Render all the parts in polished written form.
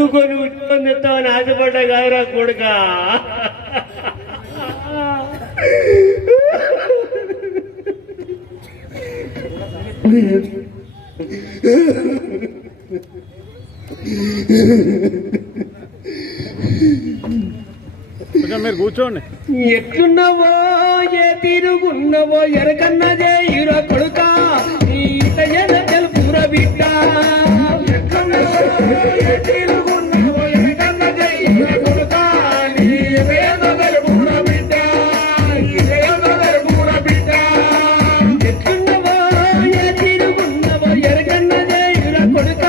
పొద్దుకొని ఉద్యోగం తెస్తామని ఆశపడ్డా కాదురా కొడుక. మీరు కూర్చోండి. ఎట్లున్నావో ఏ తీరుగున్నావో ఎరకన్నదే హీరో కొడుక తెలుపుర బిడ్డ. ఎట్లున్నావో ఏ తీరుగున్నావో ఎరకన్నదే హీరో కొడుక తెలుపుర బిడ్డ. తెలుపుర బిడ్డ. ఎట్లున్నావో ఏ తీరుగున్నావో ఎరకన్నదే హీరో కొడుక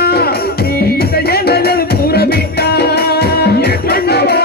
తెలుపుర బిడ్డ. ఎట్లున్నావో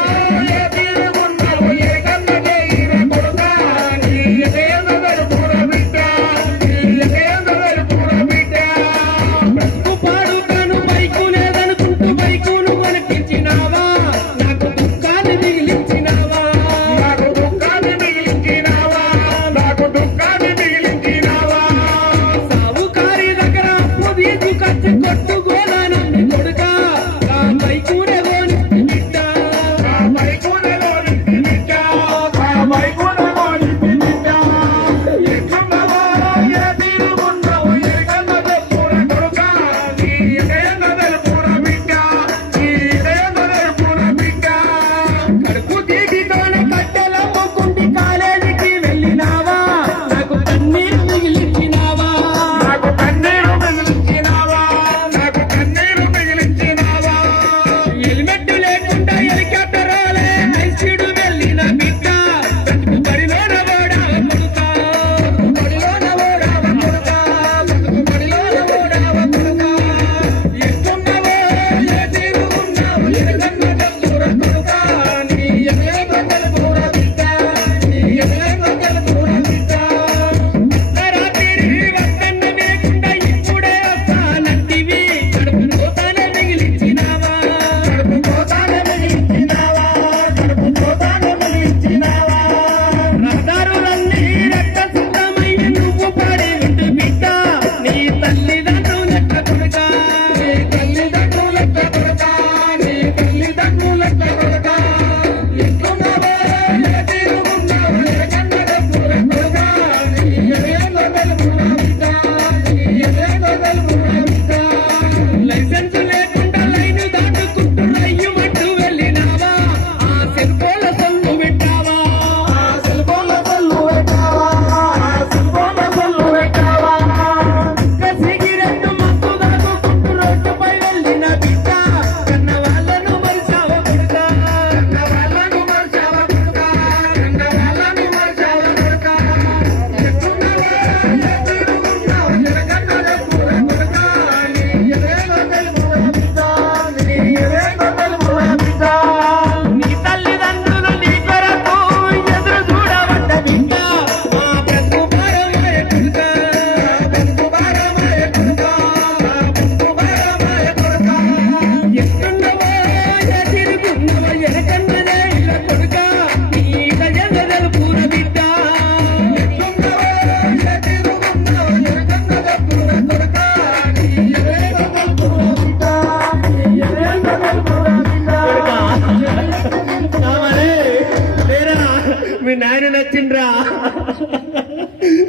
మీ నాయన నచ్చిండ్రా,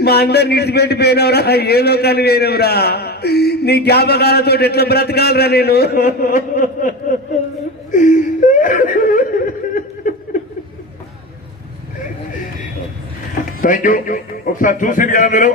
మా అందరు నిడిచిపెట్టి పోయినవరా, ఏ లోకాలు పోయినవరా, నీ జ్ఞాపకాలతో ఎట్లా బ్రతకాలరా నేను. Thank you. ఒకసారి చూసింది కదా మీరు.